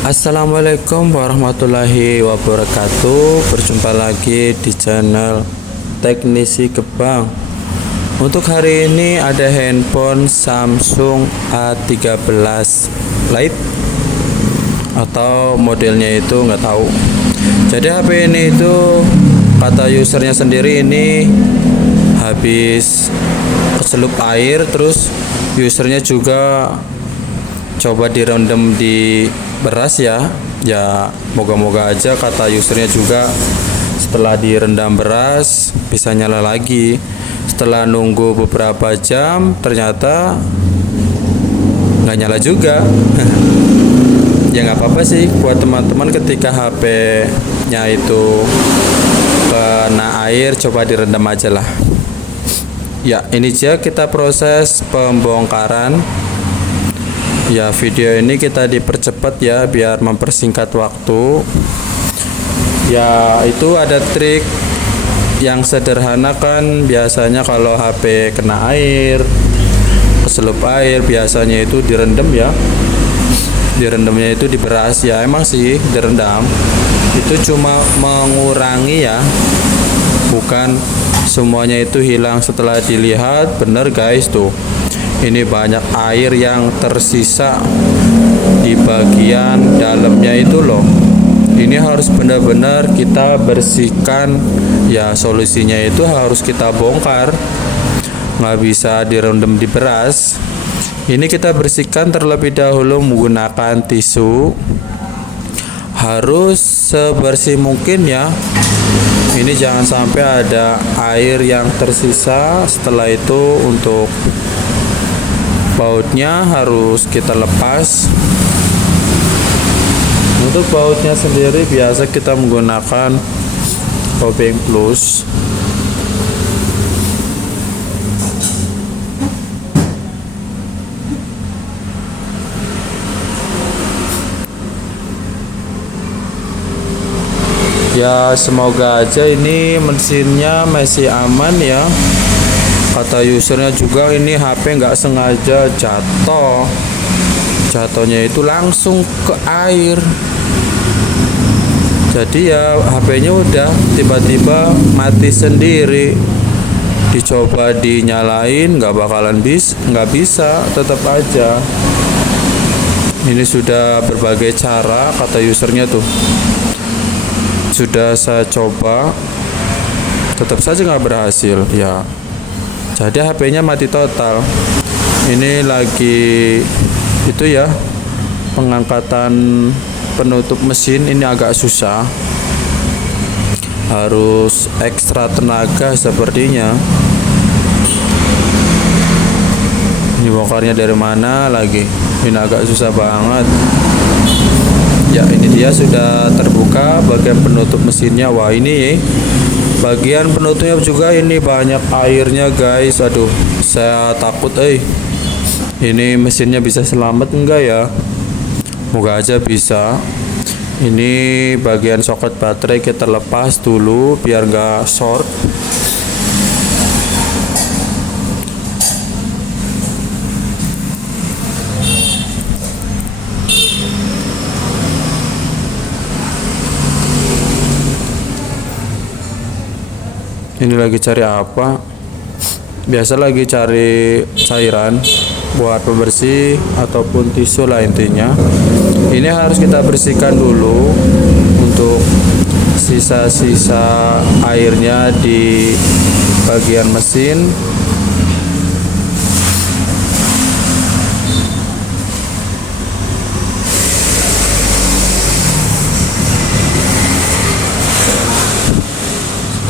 Assalamualaikum warahmatullahi wabarakatuh. Berjumpa lagi di channel Teknisi Gebang. Untuk hari ini ada handphone Samsung A13 Lite atau modelnya itu nggak tahu. Jadi HP ini itu kata usernya sendiri ini habis keselup air, terus usernya juga coba direndam di beras ya moga-moga aja kata usernya juga setelah direndam beras bisa nyala lagi. Setelah nunggu beberapa jam ternyata nggak nyala juga. Ya nggak apa-apa sih buat teman-teman, ketika HP-nya itu kena air coba direndam aja lah. Ya ini aja kita proses pembongkaran. Ya video ini kita dipercepat ya biar mempersingkat waktu. Ya itu ada trik yang sederhana kan, biasanya kalau HP kena air, keselup air, biasanya itu direndam ya. Direndamnya itu di beras ya, emang sih direndam. Itu cuma mengurangi ya, bukan semuanya itu hilang. Setelah dilihat bener guys tuh, ini banyak air yang tersisa di bagian dalamnya itu loh. Ini harus benar-benar kita bersihkan ya, solusinya itu harus kita bongkar, nggak bisa direndam di beras. Ini kita bersihkan terlebih dahulu menggunakan tisu, harus sebersih mungkin ya. Ini jangan sampai ada air yang tersisa. Setelah itu untuk bautnya harus kita lepas. Untuk bautnya sendiri biasa kita menggunakan obeng plus. Ya semoga aja ini mesinnya masih aman ya. Kata usernya juga ini HP nggak sengaja jatuh, jatuhnya itu langsung ke air. Jadi ya HP-nya udah tiba-tiba mati sendiri. Dicoba dinyalain nggak bakalan nggak bisa, tetap aja. Ini sudah berbagai cara kata usernya tuh, sudah saya coba tetap saja nggak berhasil ya. Jadi HP-nya mati total. Ini lagi itu ya, pengangkatan penutup mesin ini agak susah, harus ekstra tenaga sepertinya. Ini bongkarnya dari mana lagi, ini agak susah banget ya. Ini dia sudah terbuka bagian penutup mesinnya. Wah ini bagian penutupnya juga ini banyak airnya guys. Aduh saya takut ini mesinnya bisa selamat enggak ya, moga aja bisa. Ini bagian soket baterai kita lepas dulu biar enggak short. Ini lagi cari apa? Biasa lagi cari cairan buat pembersih ataupun tisu lah intinya. Ini harus kita bersihkan dulu untuk sisa-sisa airnya di bagian mesin.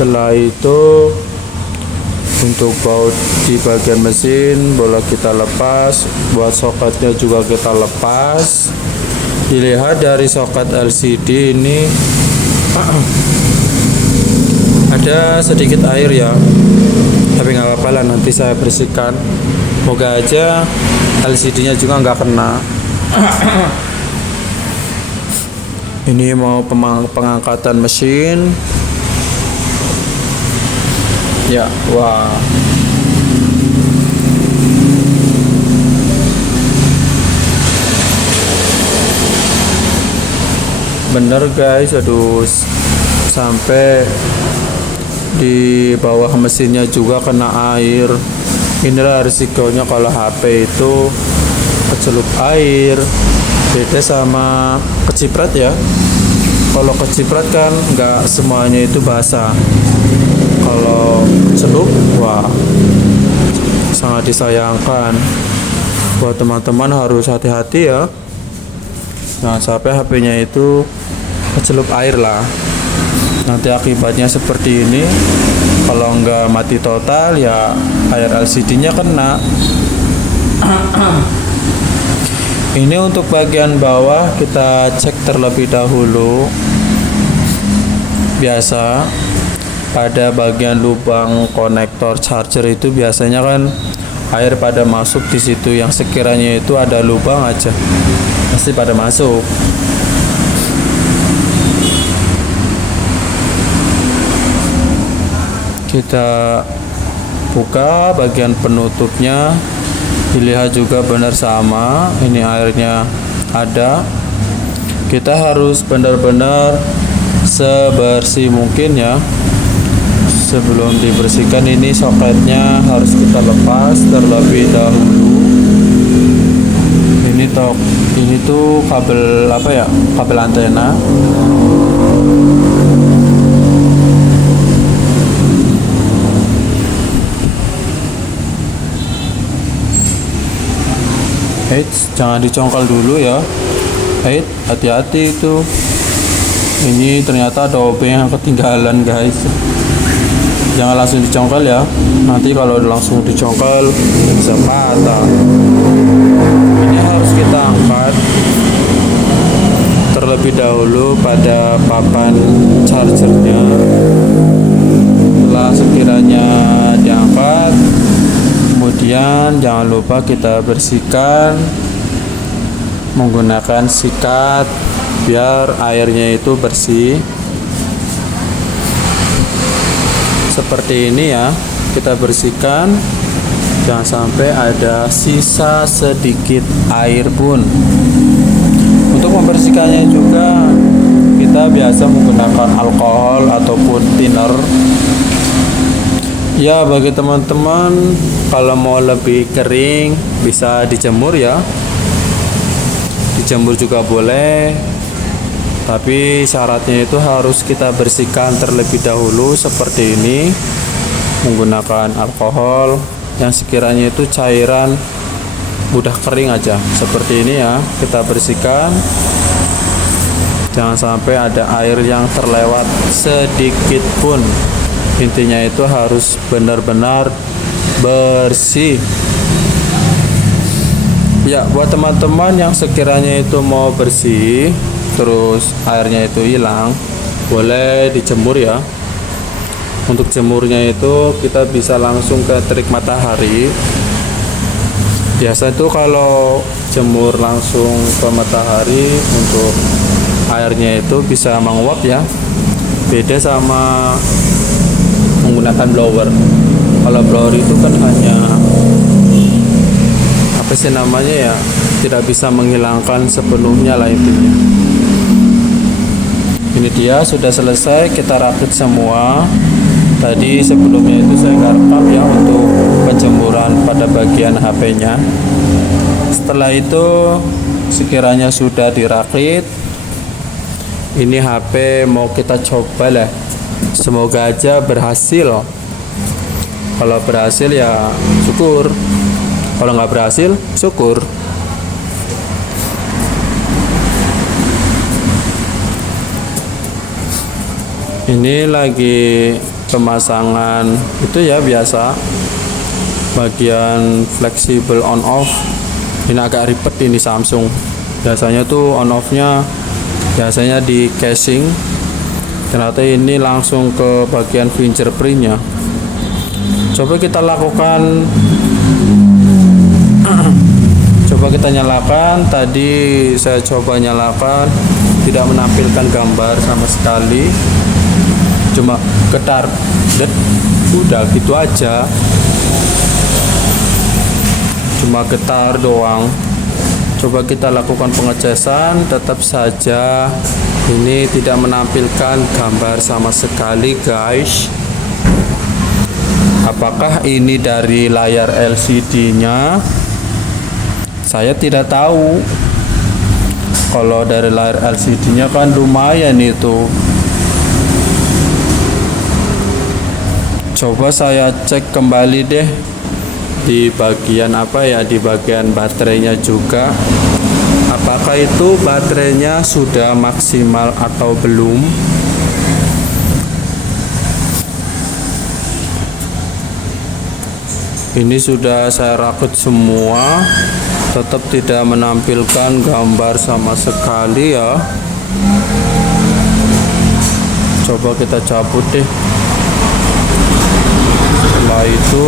Setelah itu untuk baut di bagian mesin boleh kita lepas, buat soketnya juga kita lepas. Dilihat dari soket LCD ini ada sedikit air ya, tapi nggak apa-apa lah, nanti saya bersihkan. Moga aja LCD-nya juga nggak kena. Ini mau pengangkatan mesin ya. Wah bener guys, aduh, sampai di bawah mesinnya juga kena air. Inilah risikonya kalau HP itu kecelup air. Beda sama keciprat ya. Kalau keciprat kan nggak semuanya itu basah. Kalau celup, wah, sangat disayangkan. Buat teman-teman harus hati-hati ya. Nah, sampai HP-nya itu kecelup air lah. Nanti akibatnya seperti ini. Kalau nggak mati total ya air LCD-nya kena. Ini untuk bagian bawah kita cek terlebih dahulu. Biasa pada bagian lubang konektor charger itu biasanya kan air pada masuk di situ, yang sekiranya itu ada lubang aja pasti pada masuk. Kita buka bagian penutupnya, dilihat juga benar sama, ini airnya ada. Kita harus benar-benar sebersih mungkin ya. Sebelum dibersihkan, ini soketnya harus kita lepas terlebih dahulu. Ini tuh kabel apa ya? Kabel antena. Jangan dicongkel dulu ya. Hati-hati itu. Ini ternyata ada OB yang ketinggalan guys. Jangan langsung dicongkel ya. Nanti kalau langsung dicongkel bisa patah. Ini harus kita angkat terlebih dahulu pada papan chargernya. Setelah sekiranya diangkat, kemudian jangan lupa kita bersihkan menggunakan sikat biar airnya itu bersih. Seperti ini ya, kita bersihkan, jangan sampai ada sisa sedikit air pun. Untuk membersihkannya juga kita biasa menggunakan alkohol ataupun thinner. Ya, bagi teman-teman kalau mau lebih kering bisa dijemur ya. Dijemur juga boleh, tapi syaratnya itu harus kita bersihkan terlebih dahulu seperti ini menggunakan alkohol yang sekiranya itu cairan mudah kering aja. Seperti ini ya, kita bersihkan, jangan sampai ada air yang terlewat sedikit pun. Intinya itu harus benar-benar bersih. Ya, buat teman-teman yang sekiranya itu mau bersih terus airnya itu hilang, boleh dijemur ya. Untuk jemurnya itu kita bisa langsung ke terik matahari. Biasa itu kalau jemur langsung ke matahari untuk airnya itu bisa menguap ya. Beda sama menggunakan blower. Kalau blower itu kan hanya apa sih namanya ya, tidak bisa menghilangkan sepenuhnya lah intinya. Ini dia sudah selesai, kita rakit semua. Tadi sebelumnya itu saya rekam ya untuk penjemuran pada bagian HP-nya. Setelah itu sekiranya sudah dirakit, ini HP mau kita coba lah. Semoga aja berhasil. Kalau berhasil ya syukur. Kalau nggak berhasil, syukur. Ini lagi pemasangan itu ya, biasa bagian fleksibel on off. Ini agak ribet ini Samsung. Biasanya tuh on off nya biasanya di casing. Ternyata ini langsung ke bagian fingerprintnya. Coba kita lakukan. Coba kita nyalakan. Tadi saya coba nyalakan, tidak menampilkan gambar sama sekali, cuma getar, udah gitu aja, cuma getar doang. Coba kita lakukan pengecasan, tetap saja Ini tidak menampilkan gambar sama sekali guys. Apakah ini dari layar LCD-nya? Saya tidak tahu. Kalau dari layar LCD-nya kan lumayan itu. Coba saya cek kembali deh di bagian apa ya, di bagian baterainya juga. Apakah itu baterainya sudah maksimal atau belum? Ini sudah saya rakit semua, tetap tidak menampilkan gambar sama sekali ya. Coba kita cabut deh. Setelah itu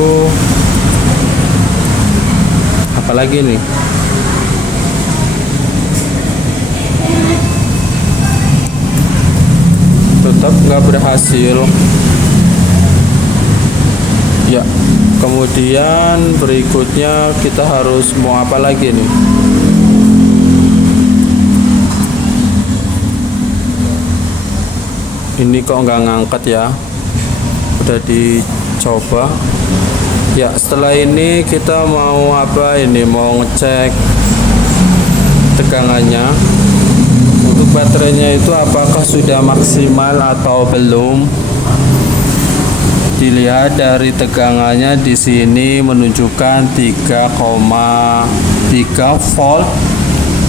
apalagi nih? Tetap nggak berhasil ya. Kemudian berikutnya kita harus mau apa lagi nih? Ini kok nggak ngangkat ya? Udah dicoba ya. Setelah ini kita mau apa ini? Mau ngecek tegangannya. Untuk baterainya itu apakah sudah maksimal atau belum? Dilihat dari tegangannya di sini menunjukkan 3,3 volt.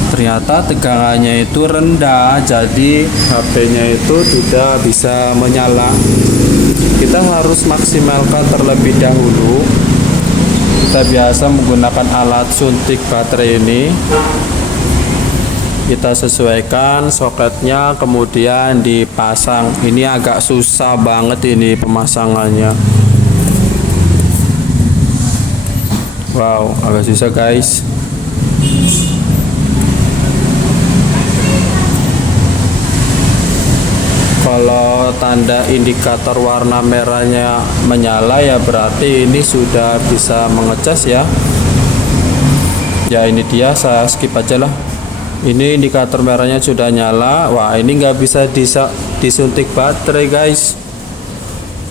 Ternyata tegangannya itu rendah, jadi HP-nya itu tidak bisa menyala. Kita harus maksimalkan terlebih dahulu. Kita biasa menggunakan alat suntik baterai ini. Kita sesuaikan soketnya, kemudian dipasang. Ini agak susah banget ini pemasangannya. Wow, agak susah guys. Kalau tanda indikator warna merahnya menyala ya berarti ini sudah bisa mengecas ya. Ya ini dia, saya skip aja lah. Ini indikator merahnya sudah nyala. Wah, ini nggak bisa disuntik baterai guys.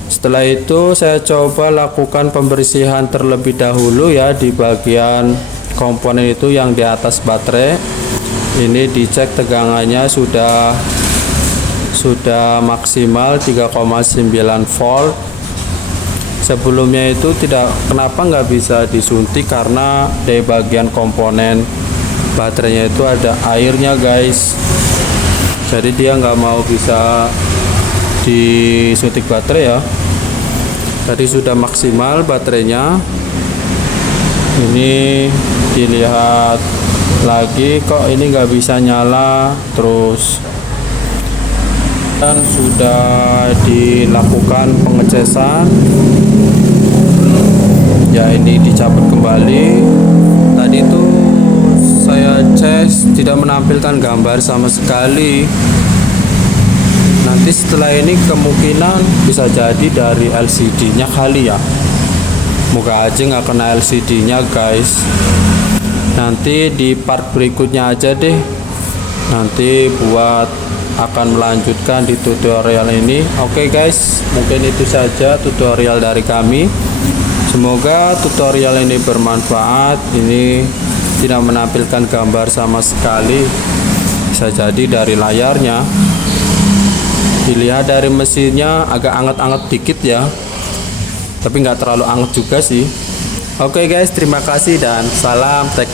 Setelah itu saya coba lakukan pembersihan terlebih dahulu ya di bagian komponen itu yang di atas baterai. Ini dicek tegangannya sudah maksimal 3,9 volt. Sebelumnya itu kenapa nggak bisa disuntik, karena di bagian komponen baterainya itu ada airnya guys, jadi dia nggak mau bisa disuntik baterai ya. Tadi sudah maksimal baterainya. Ini dilihat lagi, kok ini nggak bisa nyala terus. Dan sudah dilakukan pengecasan ya, ini dicabut kembali. Tadi itu saya cek tidak menampilkan gambar sama sekali. Nanti setelah ini kemungkinan bisa jadi dari LCD-nya kali ya. Moga aja nggak kena LCD-nya guys. Nanti di part berikutnya aja deh. Nanti akan melanjutkan di tutorial ini. Oke guys, mungkin itu saja tutorial dari kami. Semoga tutorial ini bermanfaat. Ini tidak menampilkan gambar sama sekali, bisa jadi dari layarnya. Dilihat dari mesinnya agak anget-anget dikit ya, tapi nggak terlalu anget juga sih. Oke guys, terima kasih dan salam teknik.